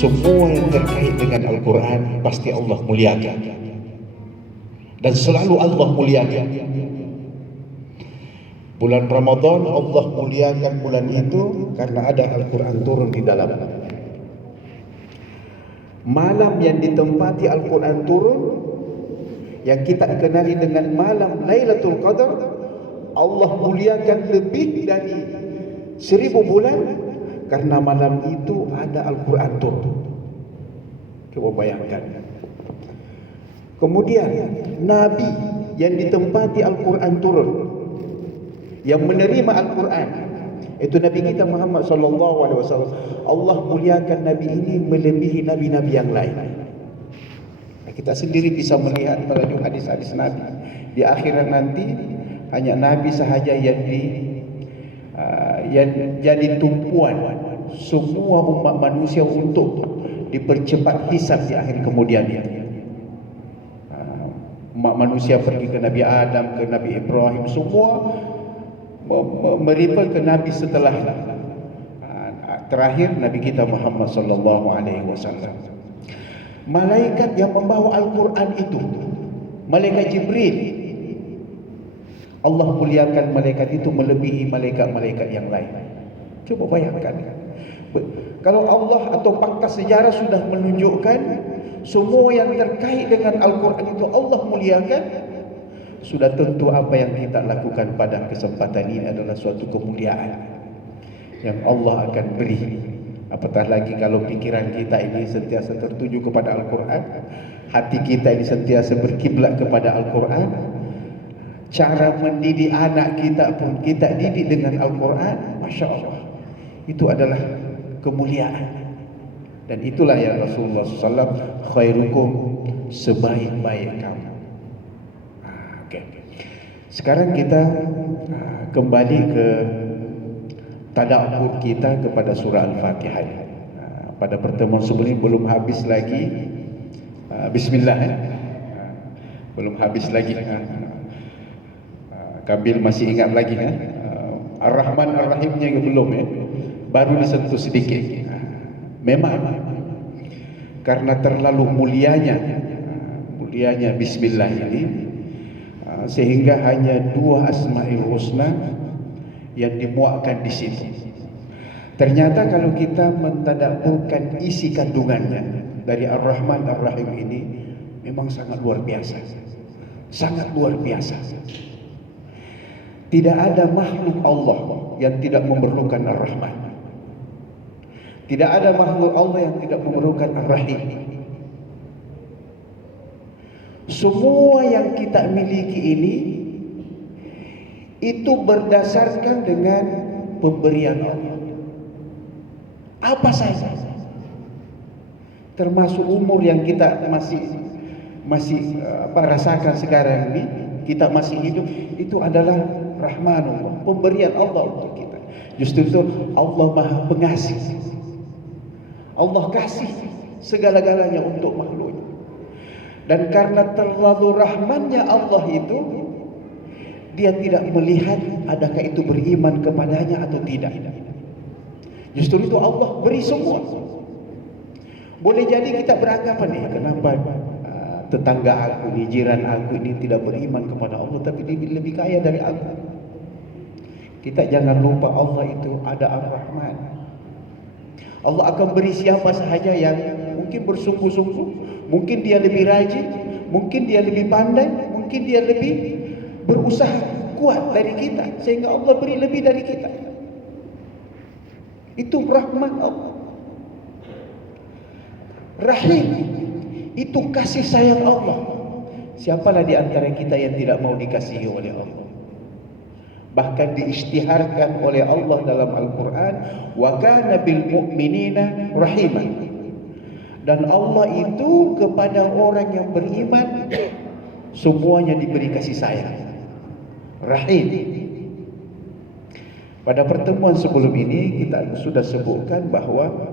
Semua yang terkait dengan Al-Quran pasti Allah muliakan, dan selalu Allah muliakan. Bulan Ramadan Allah muliakan bulan itu karena ada Al-Quran turun di dalam. Malam yang ditempati Al-Quran turun, yang kita kenali dengan malam Lailatul Qadar, Allah muliakan lebih dari 1000 bulan karena malam itu ada Al-Quran turun. Coba bayangkan. Kemudian Nabi yang ditempati Al-Quran turun, yang menerima Al-Quran, itu Nabi kita Muhammad SAW. Allah muliakan Nabi ini melebihi Nabi-Nabi yang lain. Kita sendiri bisa melihat melalui hadis-hadis Nabi. Di akhirat nanti hanya Nabi sahaja yang jadi tumpuan semua umat manusia untuk dipercepat hisab di akhir kemudian itu. Umat manusia pergi ke Nabi Adam, ke Nabi Ibrahim, semua merefer ke Nabi setelah terakhir Nabi kita Muhammad SAW. Malaikat yang membawa Al-Quran itu, malaikat Jibril, Allah muliakan malaikat itu melebihi malaikat-malaikat yang lain. Coba bayangkan, kalau Allah atau pangkas sejarah sudah menunjukkan semua yang terkait dengan Al-Quran itu Allah muliakan, sudah tentu apa yang kita lakukan pada kesempatan ini adalah suatu kemuliaan yang Allah akan beri. Apatah lagi kalau pikiran kita ini sentiasa tertuju kepada Al-Quran, hati kita ini sentiasa berkiblat kepada Al-Quran, cara mendidik anak kita pun kita didik dengan Al-Quran. Masya Allah, itu adalah kemuliaan. Dan itulah yang Rasulullah SAW, khairukum, sebaik-baik kamu. Okay. Sekarang kita kembali ke tadabbur kita kepada surah Al-Fatihah. Pada pertemuan sebelum belum habis lagi. Bismillah. Belum habis lagi. Kabil masih ingat lagi Ar-Rahman Ar-Rahimnya belum baru disentuh sedikit. Memang karena terlalu mulianya Bismillah ini, sehingga hanya 2 Asmaul Husna yang dimuatkan di situ. Ternyata kalau kita mentadabburkan isi kandungannya dari Ar-Rahman Ar-Rahim ini, memang sangat luar biasa. Sangat luar biasa. Tidak ada makhluk Allah yang tidak memerlukan Ar-Rahman. Tidak ada makhluk Allah yang tidak memerlukan Ar-Rahim. Semua yang kita miliki ini itu berdasarkan dengan pemberian Allah. Apa saja, termasuk umur yang kita masih rasakan sekarang ini, kita masih hidup, itu adalah rahmanullah, pemberian Allah untuk kita. Justru itu Allah Maha Pengasih. Allah kasih segala-galanya untuk makhluk. Dan karena terlalu rahmannya Allah itu, Dia tidak melihat adakah itu beriman kepadanya atau tidak. Justru itu Allah beri semua. Boleh jadi kita beranggapan nih, kenapa tetangga aku nih, jiran aku ini tidak beriman kepada Allah, tapi dia lebih kaya dari aku. Kita jangan lupa Allah itu ada Ar-Rahman. Allah akan beri siapa sahaja yang mungkin bersungguh-sungguh, mungkin dia lebih rajin, mungkin dia lebih pandai, mungkin dia lebih berusaha kuat dari kita, sehingga Allah beri lebih dari kita. Itu rahmat Allah. Rahim itu kasih sayang Allah. Siapalah di antara kita yang tidak mau dikasihi oleh Allah? Bahkan diisytiharkan oleh Allah dalam Al-Quran, wa kana bil mu'minina rahiman. Dan Allah itu kepada orang yang beriman semuanya diberi kasih sayang. Rahim. Pada pertemuan sebelum ini kita sudah sebutkan bahwa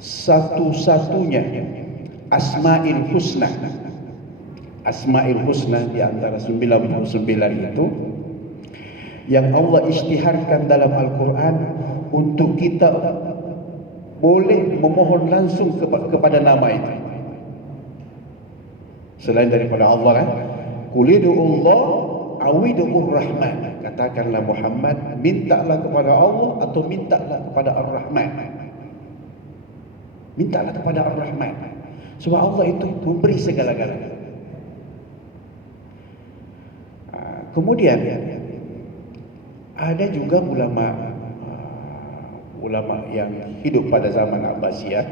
satu-satunya Asmaul Husna, Asmaul Husna di antara 99 itu yang Allah isytiharkan dalam Al-Quran untuk kita boleh memohon langsung kepada nama itu selain daripada Allah kan. Qulidullah awidur rahman, katakanlah Muhammad, mintalah kepada Allah atau mintalah kepada Ar-Rahman. Mintalah kepada Ar-Rahman, sebab Allah itu memberi segala-galanya. Kemudian ada juga ulama yang hidup pada zaman Abbasiyah,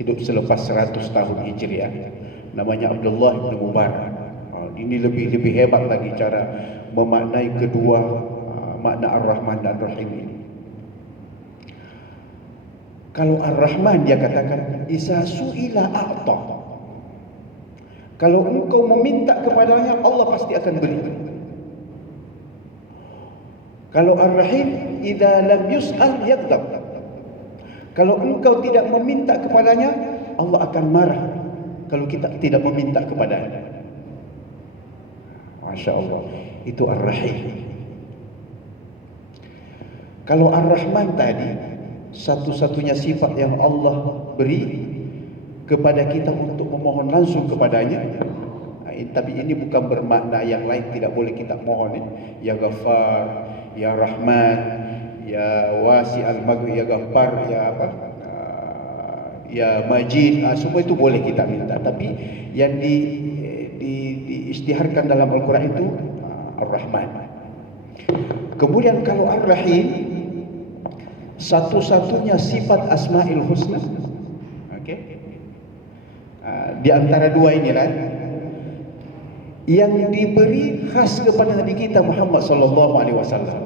hidup selepas 100 tahun Hijriah, namanya Abdullah bin Mubarak. Ini lebih hebat lagi cara memaknai kedua makna Ar-Rahman dan Rahim ini. Kalau Ar-Rahman dia katakan isa su'ila a'ta. Kalau engkau meminta kepadanya, Allah pasti akan beri. Kalau Ar-Rahim idza lam yus'al yaghdab. Kalau engkau tidak meminta kepadanya, Allah akan marah kalau kita tidak meminta kepadanya. Masya Allah, itu Ar-Rahim. Kalau Ar-Rahman tadi, satu-satunya sifat yang Allah beri kepada kita untuk memohon langsung kepadanya. Tapi ini bukan bermakna yang lain tidak boleh kita mohon. Ya Ghaffar, Ya Rahman, Ya Wasi al-Maghrib, Ya Ghaffar, Ya apa? Ya Majid, semua itu boleh kita minta. Tapi yang diisytiharkan dalam Al-Quran itu Ar-Rahman. Kemudian kalau Ar-Rahim, satu-satunya sifat Asma'il Husna, di antara dua inilah yang diberi khas kepada Nabi kita Muhammad sallallahu alaihi wasallam.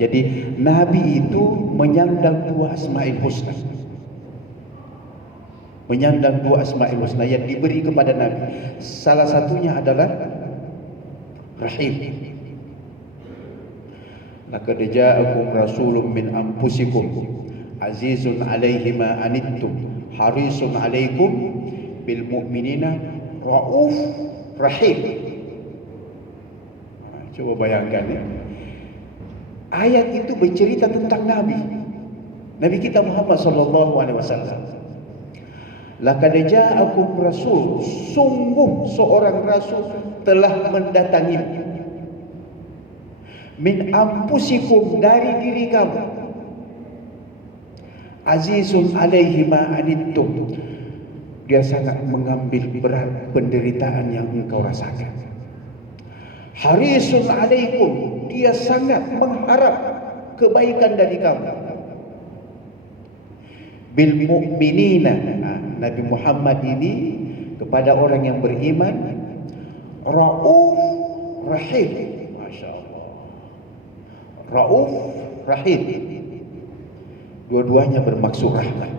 Jadi Nabi itu menyandang dua Asma'il Husna. Menyandang dua Asma'il Husna yang diberi kepada Nabi. Salah satunya adalah Rahim. Laqad ja'akum rasulun min anfusikum azizun 'alaihi ma anittum harisun 'alaikum bil mu'minina rauf rahim. Coba bayangkan ya. Ayat itu bercerita tentang Nabi kita Muhammad sallallahu alaihi wasallam. Laqad ja'akum rasul, sungguh seorang rasul telah mendatangi min anfusikum, dari diri kamu, azizun alaihi ma anittum, dia sangat mengambil berat penderitaan yang engkau rasakan. Harisun alaikum, dia sangat mengharap kebaikan dari kamu. Bil mu'minina, Nabi Muhammad ini kepada orang yang beriman rauf rahim. Masya Allah, rauf rahim, dua-duanya bermaksud rahmat,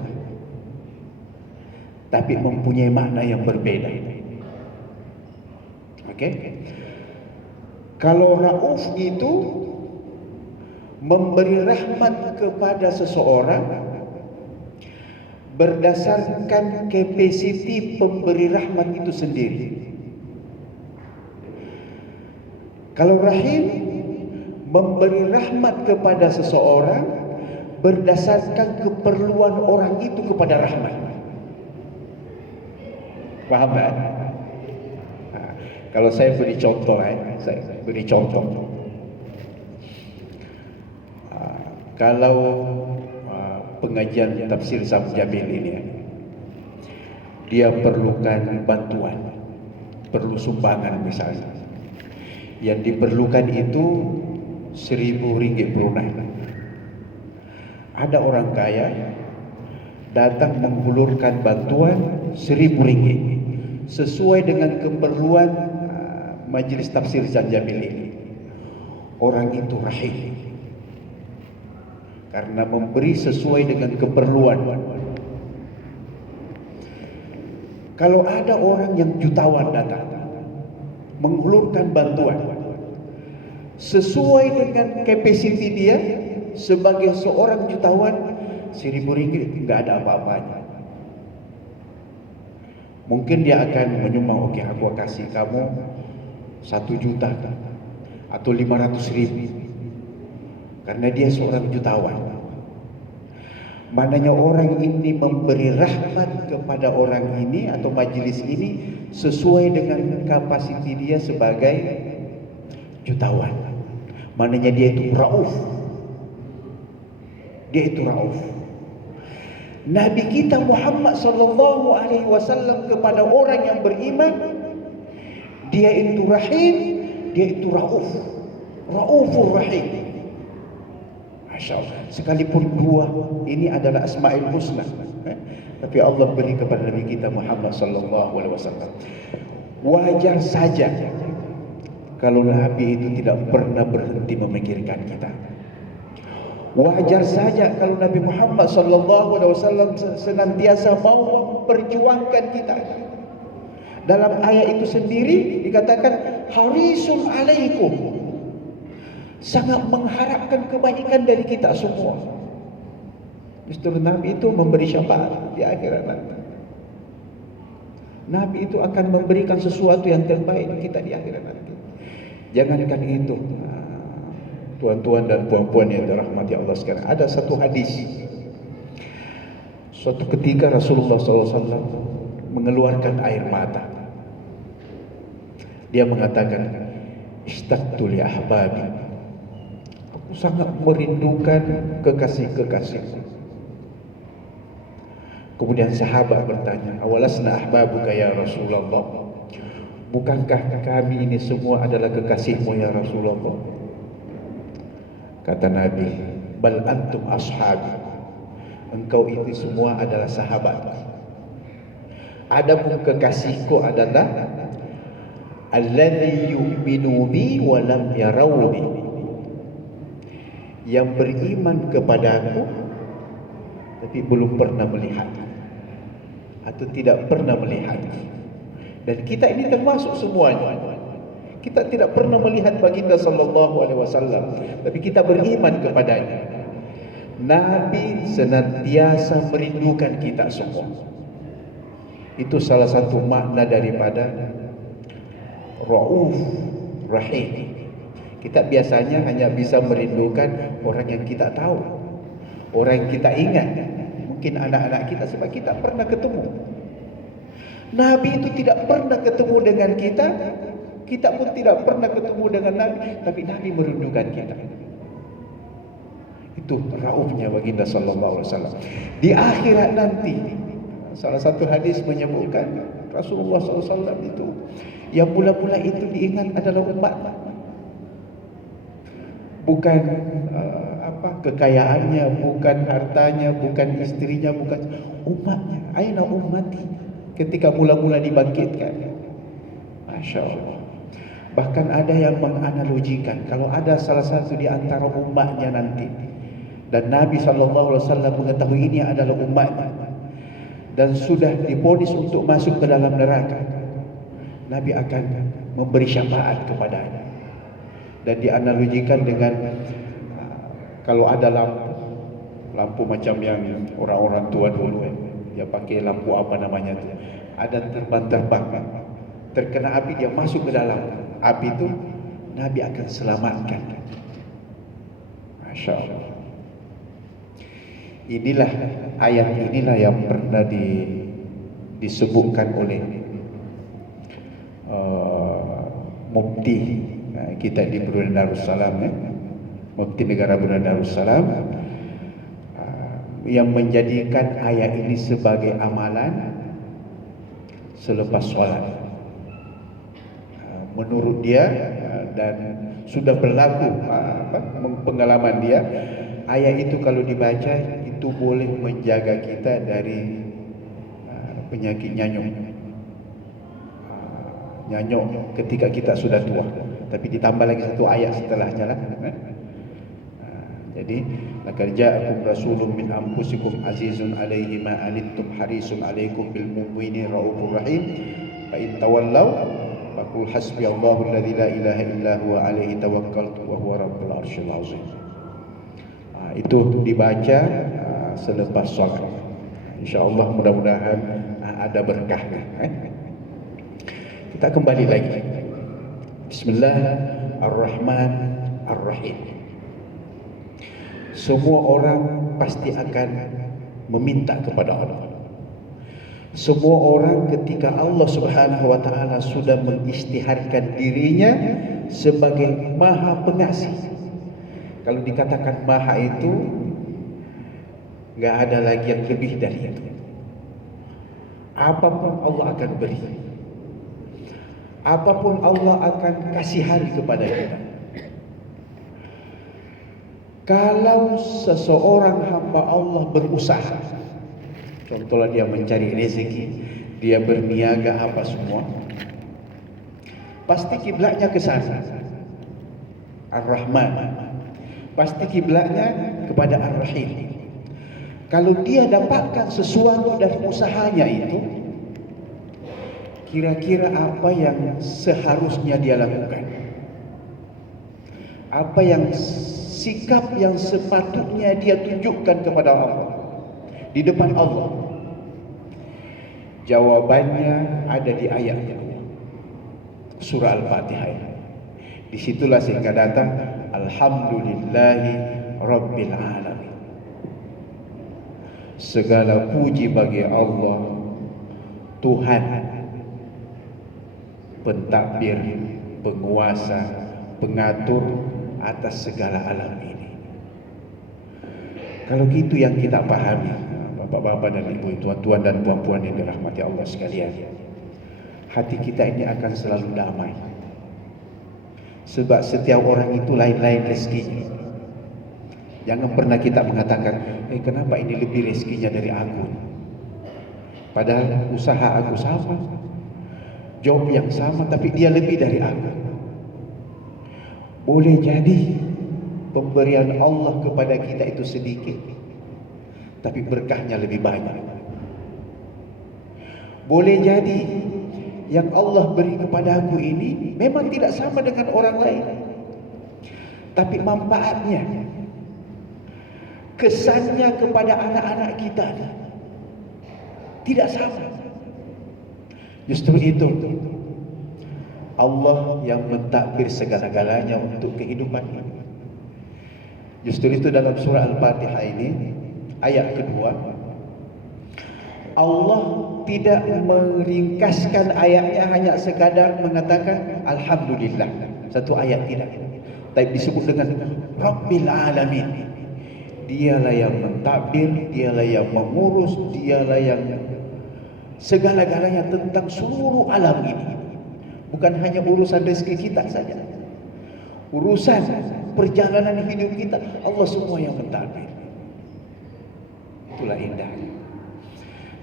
tapi mempunyai makna yang berbeda. Oke? Kalau rauf itu memberi rahmat kepada seseorang berdasarkan kapasiti pemberi rahmat itu sendiri. Kalau rahim memberi rahmat kepada seseorang berdasarkan keperluan orang itu kepada rahmat. Paham tak? Kalau saya beri contoh, kalau pengajian tafsir Sam Jamil ini, dia perlukan bantuan, perlu sumbangan misalnya, yang diperlukan itu 1.000 ringgit Brunei. Ada orang kaya datang menghulurkan bantuan 1.000 ringgit sesuai dengan keperluan Majlis Tafsir Sam Jamil ini. Orang itu rahim karena memberi sesuai dengan keperluan. Kalau ada orang yang jutawan datang menghulurkan bantuan sesuai dengan kapasiti dia sebagai seorang jutawan, 1.000 ringgit enggak ada apa-apanya. Mungkin dia akan menyumbang, oke, aku kasih kamu 1 juta atau 500.000. karena dia seorang jutawan. Maknanya orang ini memberi rahmat kepada orang ini atau majelis ini sesuai dengan kapasiti dia sebagai jutawan. Maknanya dia itu rauf. Dia itu rauf. Nabi kita Muhammad sallallahu alaihi wasallam kepada orang yang beriman, dia itu rahim, dia itu rauf. Raufur rahim. Masya Allah. Sekalipun dua ini adalah Asmaul Husna, tapi Allah beri kepada Nabi kita Muhammad sallallahu alaihi wasallam. Wajar saja kalau Nabi itu tidak pernah berhenti memikirkan kita. Wajar saja kalau Nabi Muhammad sallallahu alaihi wasallam senantiasa mau memperjuangkan kita. Dalam ayat itu sendiri dikatakan harisun alaikum, sangat mengharapkan kebaikan dari kita semua. Justru Nabi itu memberi syafaat di akhirat nanti. Nabi itu akan memberikan sesuatu yang terbaik kita di akhirat nanti. Jangankan itu, tuan-tuan dan puan-puan yang dirahmati Allah sekalian, ada satu hadis. Suatu ketika Rasulullah SAW mengeluarkan air mata. Dia mengatakan, "Ishtaqtu li ahbabi." Aku sangat merindukan kekasih-kekasihku. Kemudian sahabat bertanya, "Awalasna ahbabuka ya Rasulullah?" Bukankah kami ini semua adalah kekasihmu ya Rasulullah? Kata Nabi, "Bal antum ashabi." Engkau itu semua adalah sahabat. Adapun kekasihku adalah alladzi yu'minu bi wa lam yarawni, yang beriman kepadaku tapi belum pernah melihat atau tidak pernah melihat. Dan kita ini termasuk semuanya. Kita tidak pernah melihat baginda sallallahu alaihi wasallam, tapi kita beriman kepadanya. Nabi senantiasa merindukan kita semua. Itu salah satu makna daripada Rauf Rahim. Kita biasanya hanya bisa merindukan orang yang kita tahu, orang yang kita ingat, mungkin anak-anak kita sebab kita pernah ketemu. Nabi itu tidak pernah ketemu dengan kita, kita pun tidak pernah ketemu dengan Nabi, tapi Nabi merindukan kita. Itu raufnya baginda sallallahu alaihi wasallam. Di akhirat nanti, salah satu hadis menyebutkan Rasulullah SAW itu yang mula-mula itu diingat adalah umat. Bukan kekayaannya, bukan hartanya, bukan istrinya, bukan umatnya. Aina ummati ketika mula-mula dibangkitkan. Masya Allah. Bahkan ada yang menganalogikan kalau ada salah satu di antara umatnya nanti, dan Nabi SAW mengetahui ini adalah umatnya dan sudah diponis untuk masuk ke dalam neraka, Nabi akan memberi syafaat kepadanya. Dan dianalogikan dengan kalau ada lampu macam yang orang-orang tua dulu, dia pakai lampu apa namanya itu, ada terbang-terbang, terkena api dia masuk ke dalam api itu, Nabi akan selamatkan. Masya Allah. Inilah ayat inilah yang pernah disebutkan oleh Mufti kita di Brunei Darussalam, Mufti negara Brunei Darussalam, yang menjadikan ayat ini sebagai amalan selepas sholat. Menurut dia dan sudah berlaku pengalaman dia, ayat itu kalau dibaca itu boleh menjaga kita dari penyakit nyanyuk ketika kita sudah tua. Tapi ditambah lagi satu ayat setelahnya lah. Jadi, laqad ja'akum rasulun min anfusikum azizun 'alaihi ma 'anittum harisun 'alaikum bil mu'minina raufur rahim. Fa in tawallaw faqul hasbiyallahu alladzi la ilaha illa huwa 'alaihi tawakkaltu wa huwa rabbul 'arsyil 'azim. Itu dibaca selepas salat. Insyaallah mudah-mudahan ada berkahnya. Kita kembali lagi. Bismillahirrahmanirrahim. Semua orang pasti akan meminta kepada Allah. Semua orang ketika Allah Subhanahu wa taala sudah mengisytiharkan dirinya sebagai Maha Pengasih. Kalau dikatakan Maha itu enggak ada lagi yang lebih dari itu. Apapun Allah akan beri. Apapun Allah akan kasihan kepada kita. Kalau seseorang hamba Allah berusaha, contohnya dia mencari rezeki, dia berniaga apa semua, pasti kiblatnya ke sana, Ar-Rahman. Pasti kiblatnya kepada Ar-Rahim. Kalau dia dapatkan sesuatu dari usahanya itu, kira-kira apa yang seharusnya dia lakukan? Apa yang sikap yang sepatutnya dia tunjukkan kepada Allah di depan Allah? Jawabannya ada di ayat surah Al-Fatihah. Disitulah sehingga datang Alhamdulillahi Rabbil Alamin. Segala puji bagi Allah, Tuhan pentadbir, penguasa, pengatur atas segala alam ini. Kalau gitu yang kita pahami, bapak-bapak dan ibu, tuan-tuan dan puan-puan yang dirahmati Allah sekalian, hati kita ini akan selalu damai. Sebab setiap orang itu lain-lain rezekinya. Jangan pernah kita mengatakan, kenapa ini lebih rezekinya dari aku? Padahal usaha aku sama, job yang sama, tapi dia lebih dari aku. Boleh jadi pemberian Allah kepada kita itu sedikit, tapi berkahnya lebih banyak. Boleh jadi yang Allah beri kepada aku ini memang tidak sama dengan orang lain, tapi manfaatnya, kesannya kepada anak-anak kita tidak sama. Justru itu Allah yang mentadbir segala-galanya untuk kehidupan ini. Justru itu dalam surah Al-Fatihah ini ayat kedua, Allah tidak meringkaskan ayatnya hanya sekadar mengatakan Alhamdulillah, satu ayat tidak, tapi disebut dengan Rabbil Alamin. Dialah yang mentadbir, dialah yang mengurus, dialah yang segala-galanya tentang seluruh alam ini. Bukan hanya urusan rezeki kita saja, urusan perjalanan hidup kita, Allah semua yang mentadbir. Itulah indahnya.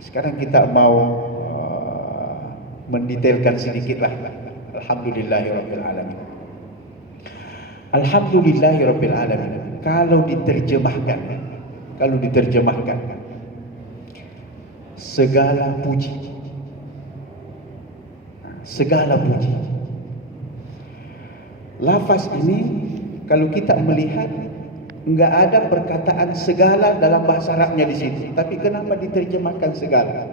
Sekarang kita mau mendetailkan sedikitlah. Alhamdulillahirabbil alamin. Alhamdulillahirabbil alamin. Kalau diterjemahkan segala puji, segala puji. Lafaz ini kalau kita melihat enggak ada perkataan segala dalam bahasa Arabnya di situ, tapi kenapa diterjemahkan segala?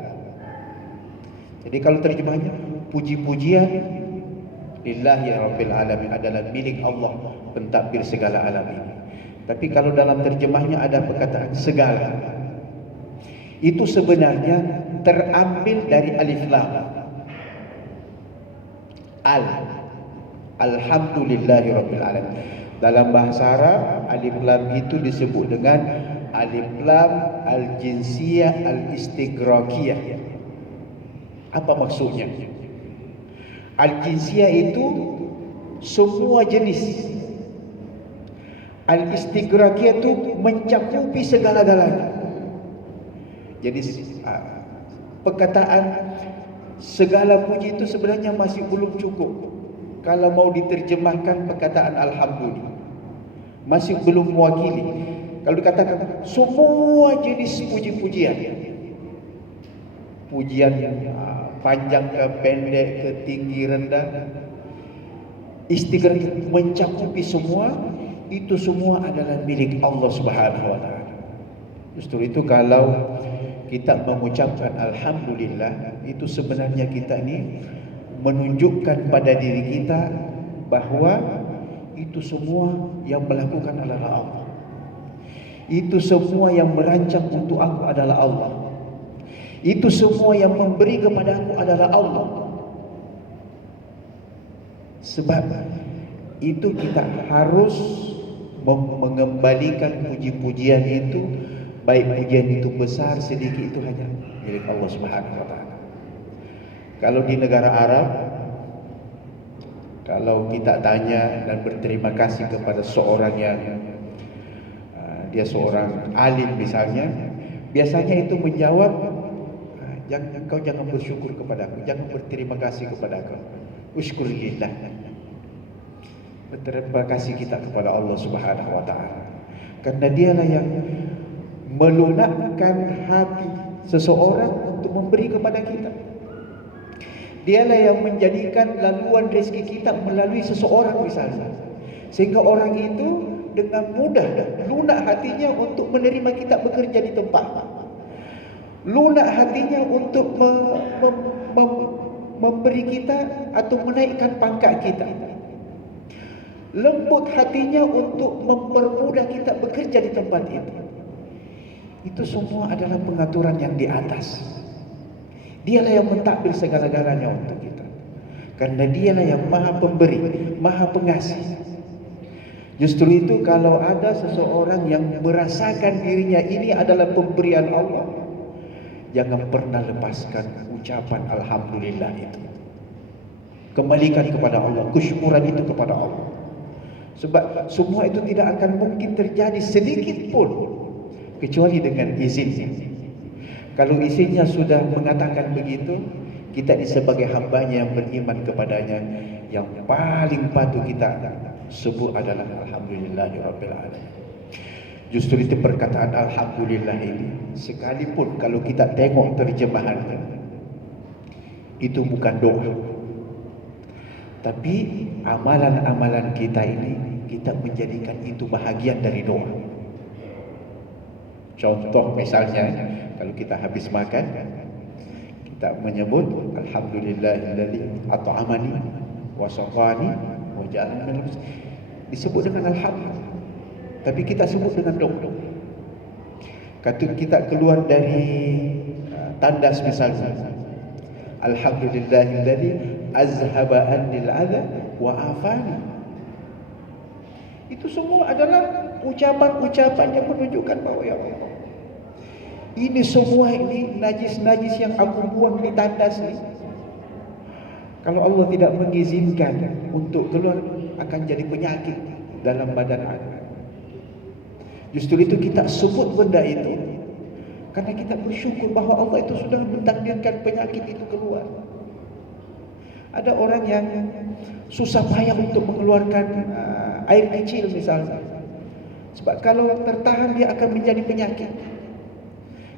Jadi kalau terjemahnya puji-pujian lillahi rabbil alamin, adalah milik Allah pentadbir segala alam ini. Tapi kalau dalam terjemahnya ada perkataan segala, itu sebenarnya terambil dari alif lam. Alhamdulillahi rabbil alamin. Dalam bahasa Arab, alif lam itu disebut dengan alif lam al-jinsiyah al-istighraqiyah. Apa maksudnya? Al-jinsiyah itu semua jenis. Al-istighraqiyah itu mencakupi segala-galanya. Jadi perkataan segala puji itu sebenarnya masih belum cukup. Kalau mau diterjemahkan perkataan Alhamdulillah, masih belum mewakili. Kalau dikatakan semua jenis puji-pujian, pujian panjang ke pendek ke tinggi rendah, istighraq mencakupi semua, itu semua adalah milik Allah Subhanahu wa taala. Justru itu kalau kita mengucapkan Alhamdulillah, itu sebenarnya kita ini menunjukkan pada diri kita bahwa itu semua yang melakukan adalah Allah. Itu semua yang merancang untuk aku adalah Allah. Itu semua yang memberi kepada aku adalah Allah. Sebab itu kita harus mengembalikan puji-pujian itu, baik pujian itu besar sedikit, itu hanya milik Allah Subhanahu wa taala. Kalau di negara Arab, kalau kita tanya dan berterima kasih kepada seorang yang dia seorang alim misalnya, biasanya itu menjawab, engkau jangan bersyukur kepada aku, jangan berterima kasih kepada aku. Usykurillah. Berterima kasih kita kepada Allah Subhanahu wa taala. Karena dialah yang melunakkan hati seseorang untuk memberi kepada kita. Dialah yang menjadikan laluan rezeki kita melalui seseorang misalnya, sehingga orang itu dengan mudah lunak hatinya untuk menerima kita bekerja di tempat, lunak hatinya untuk memberi kita atau menaikkan pangkat kita, lembut hatinya untuk mempermudah kita bekerja di tempat itu. Itu semua adalah pengaturan yang di atas. Dialah yang mentadbir segala-galanya untuk kita, karena dialah yang maha pemberi, maha pengasih. Justru itu kalau ada seseorang yang merasakan dirinya ini adalah pemberian Allah, jangan pernah lepaskan ucapan Alhamdulillah itu. Kembalikan kepada Allah, kesyukuran itu kepada Allah. Sebab semua itu tidak akan mungkin terjadi sedikit pun kecuali dengan izinnya. Kalau izinnya sudah mengatakan begitu, kita ini sebagai hambanya yang beriman kepadanya, yang paling patut kita sebut adalah Alhamdulillahirabbil alamin. Justru itu perkataan Alhamdulillah ini, sekalipun kalau kita tengok terjemahannya, itu bukan doa, tapi amalan-amalan kita ini, kita menjadikan itu bahagian dari doa. Contoh misalnya, kalau kita habis makan, kita menyebut Alhamdulillahilladzi at'amani wa saqani wa ja'alani minal muslimin. Disebut dengan alhamdulillah, tapi kita sebut dengan doa. Kata kita keluar dari tandas misalnya, Alhamdulillahilladzi azhaba annil adha wa afani. Itu semua adalah ucapan-ucapan yang menunjukkan bahawa ya Allah, ini semua ini najis-najis yang aku buang di tandas ini, kalau Allah tidak mengizinkan untuk keluar, akan jadi penyakit dalam badan aku. Justru itu kita sebut benda itu karena kita bersyukur bahawa Allah itu sudah mentakdirkan penyakit itu keluar. Ada orang yang susah payah untuk mengeluarkan air kecil misalnya, sebab kalau tertahan dia akan menjadi penyakit.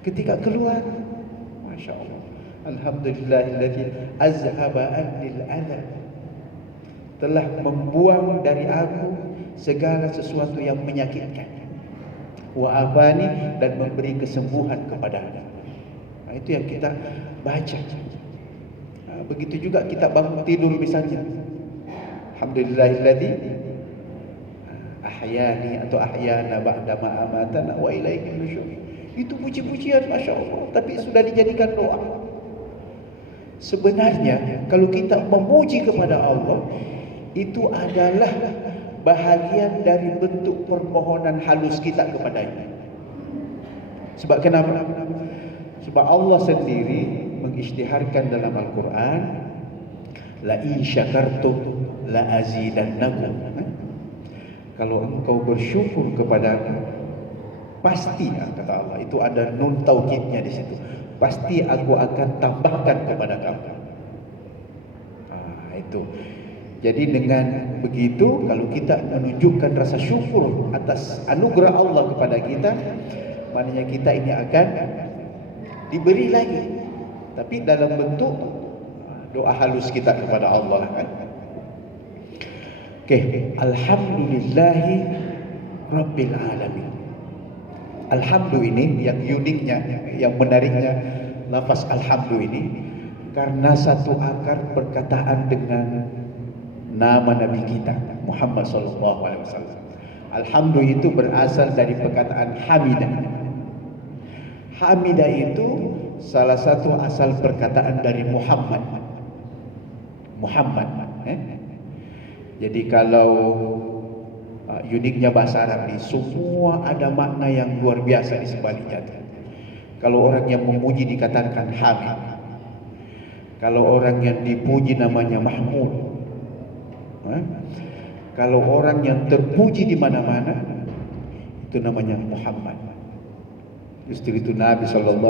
Ketika keluar, Masya Allah, Alhamdulillahilladzi azhaba annil adha, telah membuang dari aku segala sesuatu yang menyakitkan, wa afani, dan memberi kesembuhan kepada aku. Itu yang kita baca. Begitu juga kita bangun tidur misalnya, Alhamdulillahilladzi ahyani atau ahyana ba'dama amatana wa ilaihil nusyur. Itu puji-pujian, Masya Allah, tapi sudah dijadikan doa. Sebenarnya kalau kita memuji kepada Allah, itu adalah bahagian dari bentuk permohonan halus kita kepadanya. Sebab kenapa? Sebab Allah sendiri mengisytiharkan dalam Al-Quran, la in syakartum la azidannakum. Kalau engkau bersyukur kepada-Ku, pasti, kata Allah, itu ada nun taukidnya di situ, pasti aku akan tambahkan kepada kamu. Itu. Jadi dengan begitu, kalau kita menunjukkan rasa syukur atas anugerah Allah kepada kita, maknanya kita ini akan diberi lagi, tapi dalam bentuk doa halus kita kepada Allah kan. Oke, Alhamdulillahi Rabbil Alamin. Alhamdu ini yang uniknya, yang menariknya, lafaz alhamdu ini karena satu akar perkataan dengan nama Nabi kita Muhammad sallallahu alaihi wasallam. Alhamdu itu berasal dari perkataan hamidah. Hamidah itu salah satu asal perkataan dari Muhammad. Muhammad. Jadi kalau uniknya bahasa Arab ini, semua ada makna yang luar biasa di sebaliknya. Kalau orang yang memuji dikatakan hamid. Kalau orang yang dipuji namanya mahmud. Kalau orang yang terpuji di mana-mana, itu namanya Muhammad. Justru itu Nabi SAW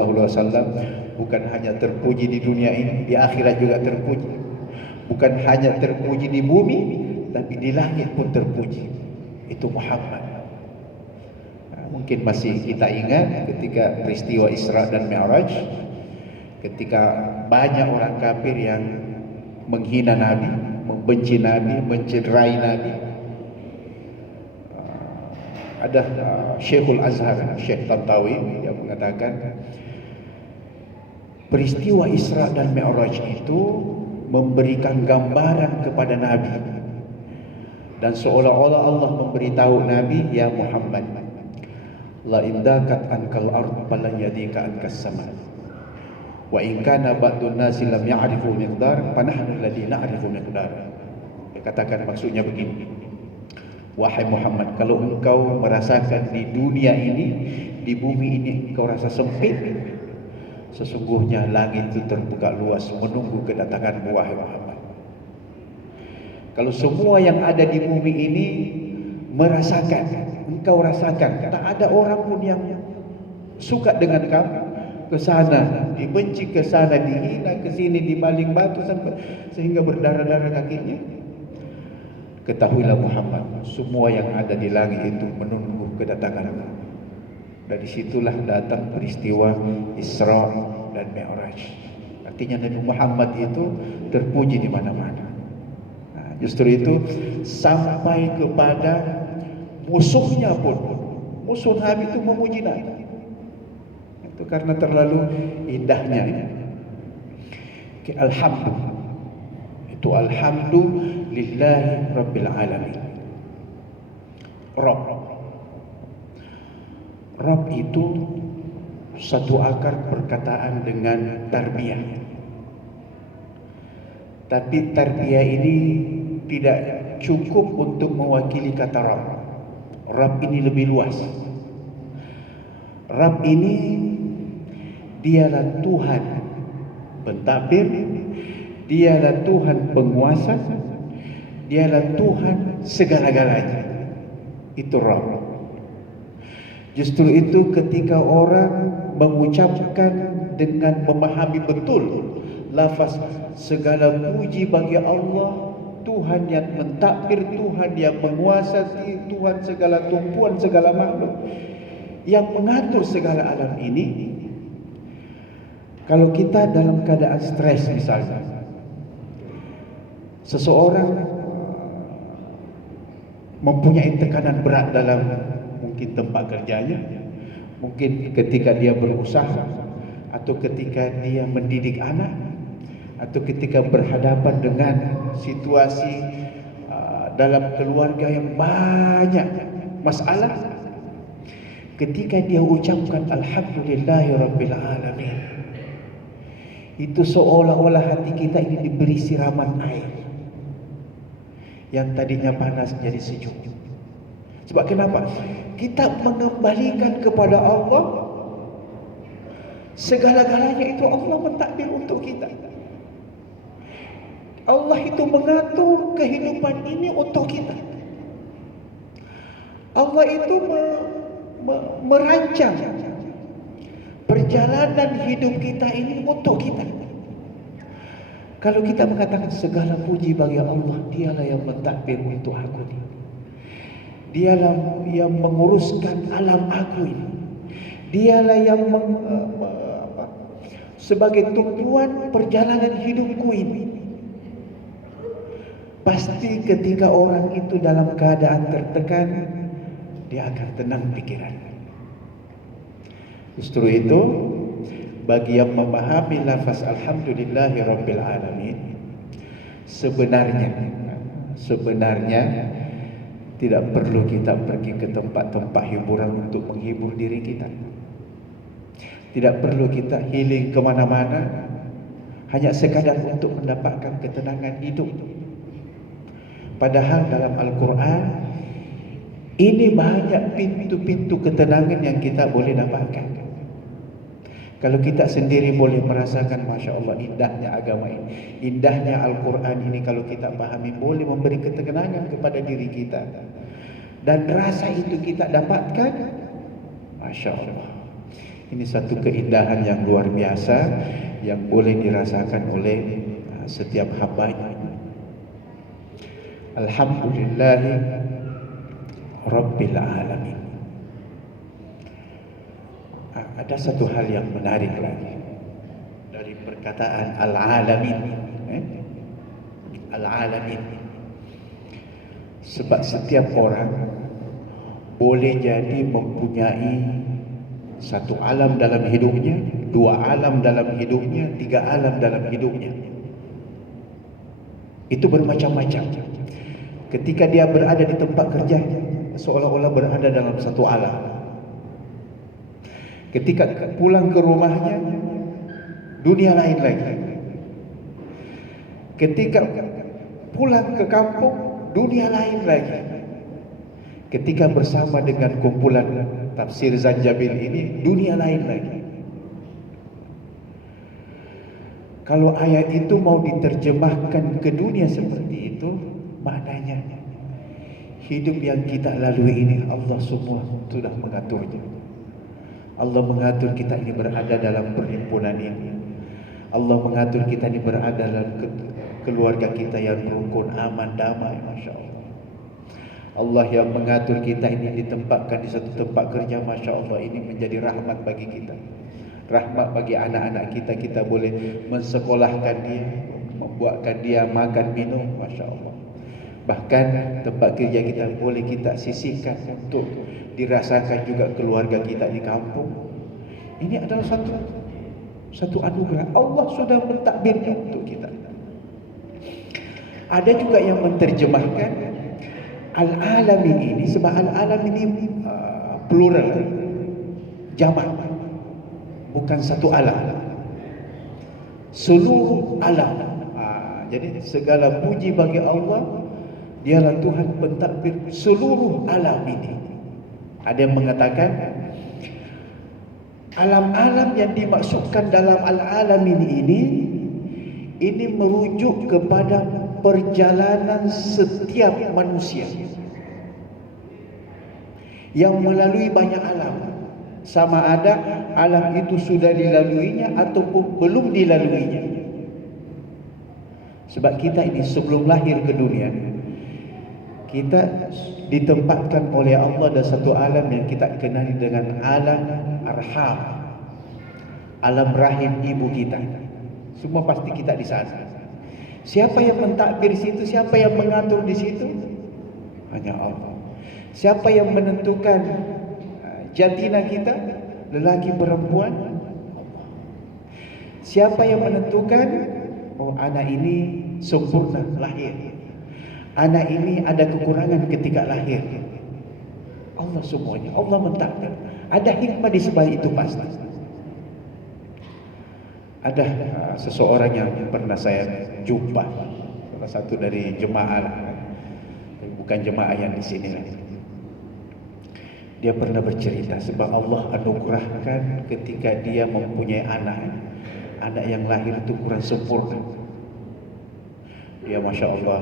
bukan hanya terpuji di dunia ini, di akhirat juga terpuji. Bukan hanya terpuji di bumi, tapi di langit pun terpuji. Itu Muhammad. Mungkin masih kita ingat ketika peristiwa Isra dan Mi'raj, ketika banyak orang kafir yang menghina Nabi, membenci Nabi, mencederai Nabi. Ada Syekhul Azhar, Syekh Tantawi, yang mengatakan peristiwa Isra dan Mi'raj itu memberikan gambaran kepada Nabi, dan seolah-olah Allah memberitahu Nabi, ya Muhammad, la indakat ankal ard fala yadika ankas sama, wa in kana ba'dun nasi lam ya'rifu miqdar fa nahnu alladhi na'rifu miqdar. Dia katakan maksudnya begini, wahai Muhammad, kalau engkau merasakan di dunia ini, di bumi ini engkau rasa sempit, sesungguhnya langit itu terbuka luas menunggu kedatanganmu, wahai Muhammad. Kalau semua yang ada di bumi ini merasakan, engkau rasakan, tak ada orang pun yang suka dengan kamu, ke sana dibenci, ke sana dihina, ke sini dibaling batu sampai sehingga berdarah-darah kakinya. Ketahuilah Muhammad, semua yang ada di langit itu menunggu kedatanganmu. Dari situlah datang peristiwa Isra dan Mi'raj. Artinya Nabi Muhammad itu terpuji di mana-mana. Nah, justru itu sampai kepada musuhnya pun, musuh Nabi itu memuji Nabi. Itu karena terlalu indahnya. Alhamdulillah. Itu alhamdulillahi rabbil alamin. Rabb itu satu akar perkataan dengan tarbiyah. Tapi tarbiyah ini tidak cukup untuk mewakili kata Rabb. Rabb ini lebih luas. Rabb ini dialah Tuhan pentadbir, dialah Tuhan penguasa, dialah Tuhan segala-galanya. Itu Rabb. Justru itu ketika orang mengucapkan dengan memahami betul lafaz segala puji bagi Allah, Tuhan yang mentadbir, Tuhan yang menguasai, Tuhan segala tumpuan segala makhluk, yang mengatur segala alam ini. Kalau kita dalam keadaan stres misalnya, seseorang mempunyai tekanan berat dalam mungkin tempat kerjanya, mungkin ketika dia berusaha, atau ketika dia mendidik anak, atau ketika berhadapan dengan situasi dalam keluarga yang banyak masalah, ketika dia ucapkan alhamdulillahi rabbil alamin, itu seolah-olah hati kita ini diberi siraman air yang tadinya panas jadi sejuk. Sebab kenapa? Kita mengembalikan kepada Allah segala-galanya. Itu Allah mentadbir untuk kita. Allah itu mengatur kehidupan ini untuk kita. Allah itu merancang perjalanan hidup kita ini untuk kita. Kalau kita mengatakan segala puji bagi Allah, dialah yang mentadbir untuk aku ini, dialah yang menguruskan alam aku ini, dialah yang sebagai tumpuan perjalanan hidupku ini, pasti ketika orang itu dalam keadaan tertekan, dia akan tenang pikiran. Justru itu, bagi yang memahami lafaz alhamdulillahi rabbil alamin, sebenarnya Tidak perlu kita pergi ke tempat-tempat hiburan untuk menghibur diri kita. Tidak perlu kita healing kemana-mana hanya sekadar untuk mendapatkan ketenangan hidup. Padahal dalam Al-Quran ini banyak pintu-pintu ketenangan yang kita boleh dapatkan. Kalau kita sendiri boleh merasakan, Masya Allah, indahnya agama ini, indahnya Al-Quran ini, kalau kita pahami, boleh memberi ketenangan kepada diri kita. Dan rasa itu kita dapatkan, Masya Allah, ini satu keindahan yang luar biasa yang boleh dirasakan oleh setiap hambanya. Alhamdulillahi Rabbil Alamin. Ada satu hal yang menarik lagi dari perkataan Al-Alamin. Al-Alamin. Sebab setiap orang boleh jadi mempunyai satu alam dalam hidupnya, dua alam dalam hidupnya, tiga alam dalam hidupnya. Itu bermacam-macam. Ketika dia berada di tempat kerja, seolah-olah berada dalam satu alam. Ketika pulang ke rumahnya, dunia lain lagi. Ketika pulang ke kampung, dunia lain lagi. Ketika bersama dengan kumpulan tafsir Zanjabil ini, dunia lain lagi. Kalau ayat itu mau diterjemahkan ke dunia seperti itu, maknanya hidup yang kita lalui ini Allah semua sudah mengaturnya. Allah mengatur kita ini berada dalam perhimpunan ini. Allah mengatur kita ini berada dalam keluarga kita yang rukun, aman, damai, Masya Allah. Allah yang mengatur kita ini ditempatkan di satu tempat kerja, Masya Allah, ini menjadi rahmat bagi kita. Rahmat bagi anak-anak kita. Kita boleh mensekolahkan dia, membuatkan dia makan, minum, Masya Allah. Bahkan tempat kerja kita boleh kita sisihkan untuk dirasakan juga keluarga kita di kampung. Ini adalah satu anugerah. Allah sudah mentakdirnya untuk kita. Ada juga yang menterjemahkan Al-Alamin ini, sebab Al-Alam ini plural, jamak, bukan satu alam, seluruh alam. Jadi segala puji bagi Allah, Dialah Tuhan pentadbir seluruh alam ini. Ada yang mengatakan alam-alam yang dimaksudkan dalam Al-Alamin ini merujuk kepada perjalanan setiap manusia yang melalui banyak alam. Sama ada alam itu sudah dilaluinya ataupun belum dilaluinya. Sebab kita ini sebelum lahir ke dunia, kita ditempatkan oleh Allah dalam satu alam yang kita kenali dengan alam arham, alam rahim ibu kita. Semua pasti kita di sana. Siapa yang mentadbir situ? Siapa yang mengatur di situ? Hanya Allah. Siapa yang menentukan jantina kita, lelaki perempuan? Allah. Siapa yang menentukan, oh anak ini sempurna lahir, anak ini ada kekurangan ketika lahir? Allah semuanya. Allah mentakdir. Ada hikmah di sebalik itu pasti. Ada seseorang yang pernah saya jumpa, salah satu dari jemaah lah, bukan jemaah yang di sini lah. Dia pernah bercerita sebab Allah anugerahkan ketika dia mempunyai anak yang lahir itu kurang sempurna. Dia Masya Allah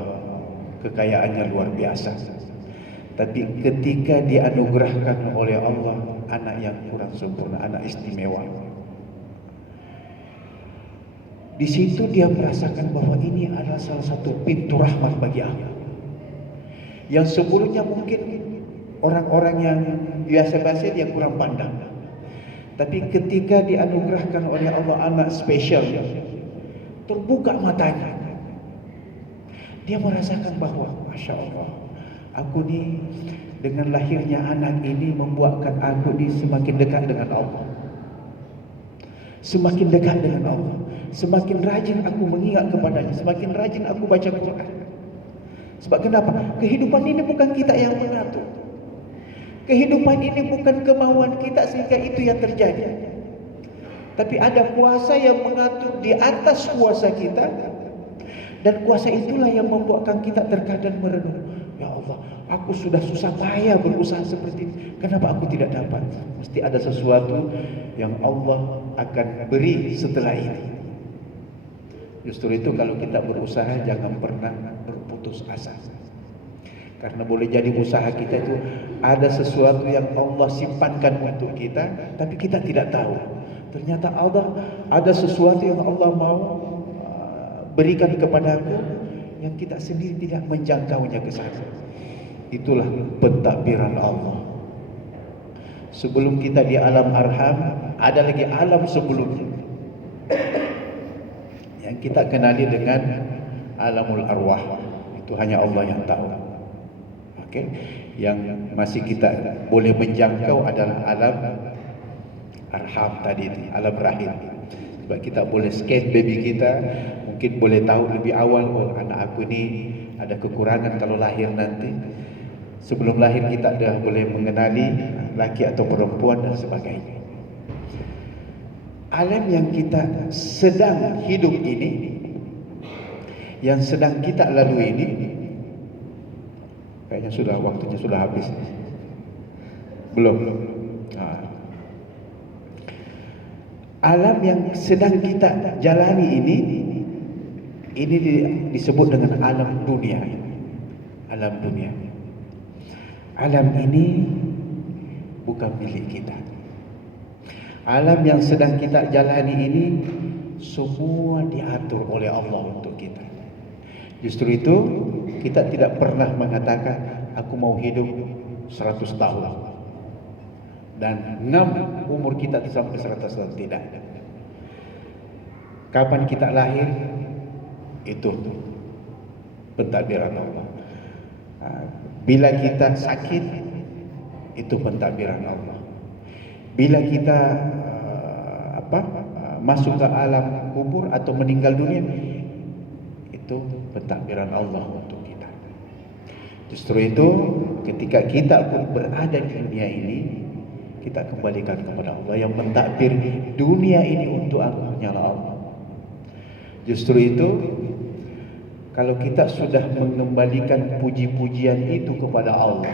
kekayaannya luar biasa. Tapi ketika dianugerahkan oleh Allah anak yang kurang sempurna, anak istimewa, di situ dia merasakan bahwa ini adalah salah satu pintu rahmat bagi Allah. Yang sebelumnya mungkin orang-orang yang biasa-biasa dia kurang pandang. Tapi ketika dianugerahkan oleh Allah anak spesial, terbuka matanya. Dia merasakan bahwa Masya Allah, aku ni dengan lahirnya anak ini membuatkan aku ni semakin dekat dengan Allah. Semakin dekat dengan Allah. Semakin rajin aku mengingat kepadanya, semakin rajin aku baca Quran. Sebab kenapa? Kehidupan ini bukan kita yang mengatur. Kehidupan ini bukan kemauan kita sehingga itu yang terjadi. Tapi ada kuasa yang mengatur di atas kuasa kita. Dan kuasa itulah yang membuatkan kita terkadang merenung. Ya Allah, aku sudah susah payah berusaha seperti ini. Kenapa aku tidak dapat? Mesti ada sesuatu yang Allah akan beri setelah ini. Justru itu kalau kita berusaha jangan pernah berputus asa. Karena boleh jadi usaha kita itu ada sesuatu yang Allah simpankan untuk kita, tapi kita tidak tahu. Ternyata Allah ada sesuatu yang Allah mau berikan kepada aku yang kita sendiri tidak menjangkaunya ke sana. Itulah pentadbiran Allah. Sebelum kita di alam arham, ada lagi alam sebelumnya yang kita kenali dengan alamul arwah. Itu hanya Allah yang tahu. Oke, yang masih kita boleh menjangkau adalah alam arham tadi, alam rahim. Sebab kita boleh scan baby kita, mungkin boleh tahu lebih awal, oh anak aku ini ada kekurangan kalau lahir nanti. Sebelum lahir kita dah boleh mengenali laki atau perempuan dan sebagainya. Alam yang kita sedang hidup ini, yang sedang kita lalui ini, kayaknya sudah waktunya sudah habis. Belum. Alam yang sedang kita jalani ini disebut dengan alam dunia. Alam dunia. Alam ini bukan milik kita. Alam yang sedang kita jalani ini semua diatur oleh Allah untuk kita. Justru itu kita tidak pernah mengatakan aku mau hidup 100 tahun dan umur kita sampai 100 tahun. Tidak. Kapan kita lahir itu pentadbiran Allah. Bila kita sakit itu pentadbiran Allah. Bila kita masuk ke alam kubur atau meninggal dunia, itu pentadbiran Allah untuk kita. Justru itu ketika kita berada di dunia ini, kita kembalikan kepada Allah yang mentadbir dunia ini untuk hanya Allah. Justru itu kalau kita sudah mengembalikan puji-pujian itu kepada Allah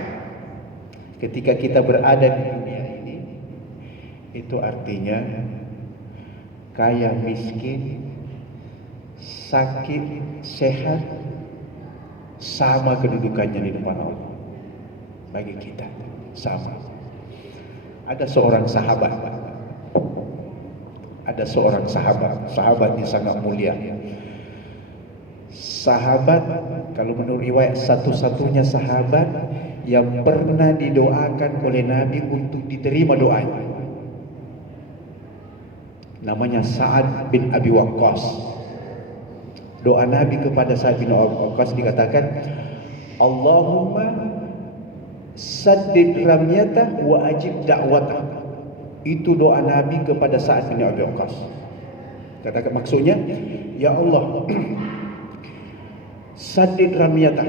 ketika kita berada di dunia ini, itu artinya kaya miskin, sakit sehat sama kedudukannya di depan Allah. Bagi kita sama. Ada seorang sahabat, sahabat yang sangat mulia. Sahabat, kalau menurut riwayat satu-satunya sahabat yang pernah didoakan oleh Nabi untuk diterima doanya. Namanya Sa'ad bin Abi Waqqas. Doa Nabi kepada Sa'ad bin Abi Waqqas dikatakan, Allahumma saddid ramyatah wa ajib da'watah. Itu doa Nabi kepada Sa'ad bin Abi Waqqas. Katakan maksudnya, ya Allah, saddid ramyatah.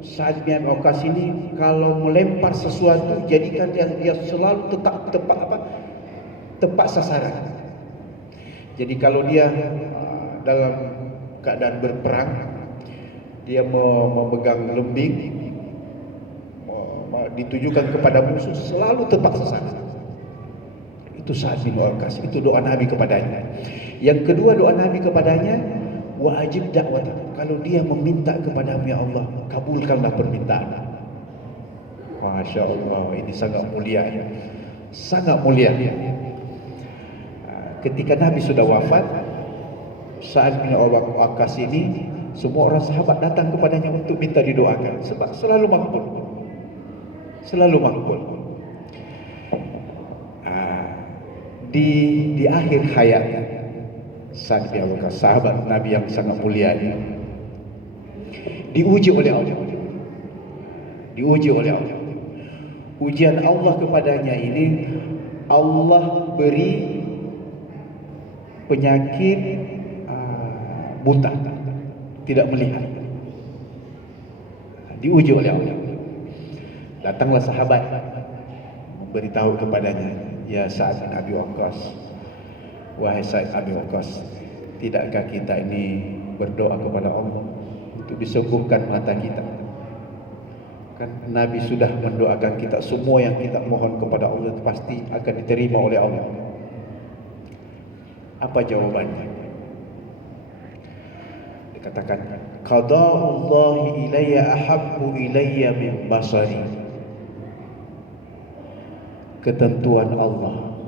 Sa'ad bin Abi Waqqas ini kalau melempar sesuatu, jadikan dia selalu tepat sasaran. Jadi kalau dia dalam keadaan berperang, dia memegang lembing, ditujukan kepada musuh, selalu tepat sasaran. Itu Sa'ad bin Waqqas, itu doa Nabi kepadanya. Yang kedua doa Nabi kepadanya, wa ajib da'watah. Kalau dia meminta kepada ya Allah, kabulkanlah permintaan. Masya Allah, ini sangat mulia ya. Sangat mulia. Ketika Nabi sudah wafat, Sa'ad bin Abi Waqqas ini, semua orang sahabat datang kepadanya untuk minta didoakan. Sebab selalu makbul. Selalu makbul. Di akhir hayat Sa'ad bin Abi Waqqas, sahabat Nabi yang sangat mulia ini, diuji oleh Allah. Diuji oleh Allah. Ujian Allah kepadanya ini, Allah beri penyakit buta, tidak melihat. diuji oleh Allah. Datanglah sahabat memberitahu kepadanya, ya Sa'ad bin Abi Waqqas, wahai Sa'ad bin Abi Waqqas, tidakkah kita ini berdoa kepada Allah untuk disembuhkan mata kita? Kan Nabi sudah mendoakan kita, semua yang kita mohon kepada Allah itu pasti akan diterima oleh Allah. Apa jawabannya? Dikatakan, qada'ullahi ilayya ahabbu ilayya min basari. Ketentuan Allah,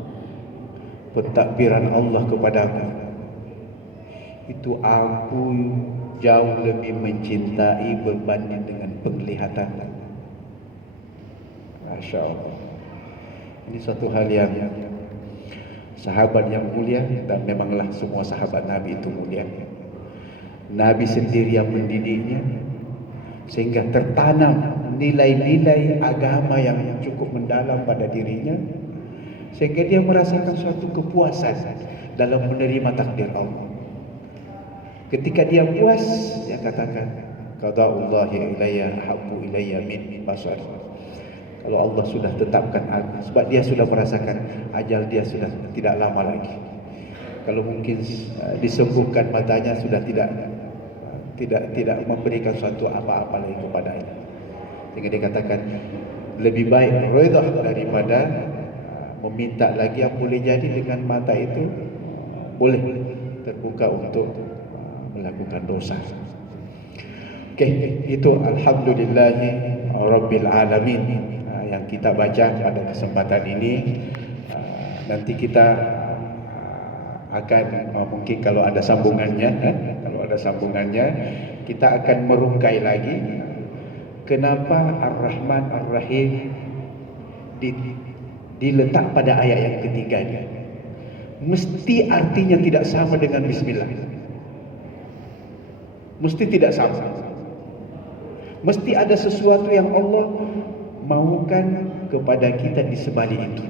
pentadbiran Allah kepadaku, itu aku jauh lebih mencintai berbanding dengan penglihatan. Masya Allah. Ini suatu hal yang sahabat yang mulia, dan memanglah semua sahabat Nabi itu mulia. Nabi sendiri yang mendidiknya sehingga tertanam nilai-nilai agama yang cukup mendalam pada dirinya, sehingga dia merasakan suatu kepuasan dalam menerima takdir Allah. Ketika dia puas, dia katakan, qada'ullahi ilayya habbu ilayya min basar. Kalau Allah sudah tetapkan aku, sebab dia sudah merasakan ajal dia sudah tidak lama lagi. Kalau mungkin disembuhkan matanya, sudah tidak memberikan suatu apa-apa lagi kepadanya. Sehingga dia katakan, lebih baik redha daripada meminta lagi yang boleh jadi dengan mata itu boleh terbuka untuk melakukan dosa. Okey, itu alhamdulillahi rabbil alamin yang kita baca pada kesempatan ini. Nanti kita akan mungkin kalau ada sambungannya, kita akan merungkai lagi kenapa Ar-Rahman Ar-Rahim diletak pada ayat yang ketiga ini. Mesti artinya tidak sama dengan Bismillah. Mesti tidak sama. Mesti ada sesuatu yang Allah maukan kepada kita di sebalik itu.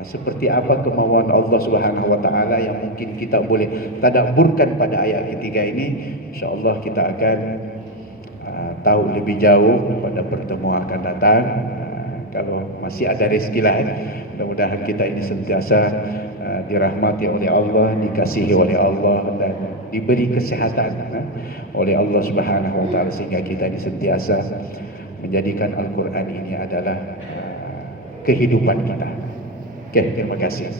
Seperti apa kemauan Allah Subhanahu wa taala yang mungkin kita boleh tadabburkan pada ayat ketiga ini, insyaallah kita akan tahu lebih jauh pada pertemuan akan datang. Kalau masih ada rezeki lah, mudah-mudahan kita ini sentiasa dirahmati oleh Allah, dikasihi oleh Allah, dan diberi kesehatan oleh Allah Subhanahu wa taala, sehingga kita ini sentiasa menjadikan Al-Quran ini adalah kehidupan kita. Oke, terima kasih.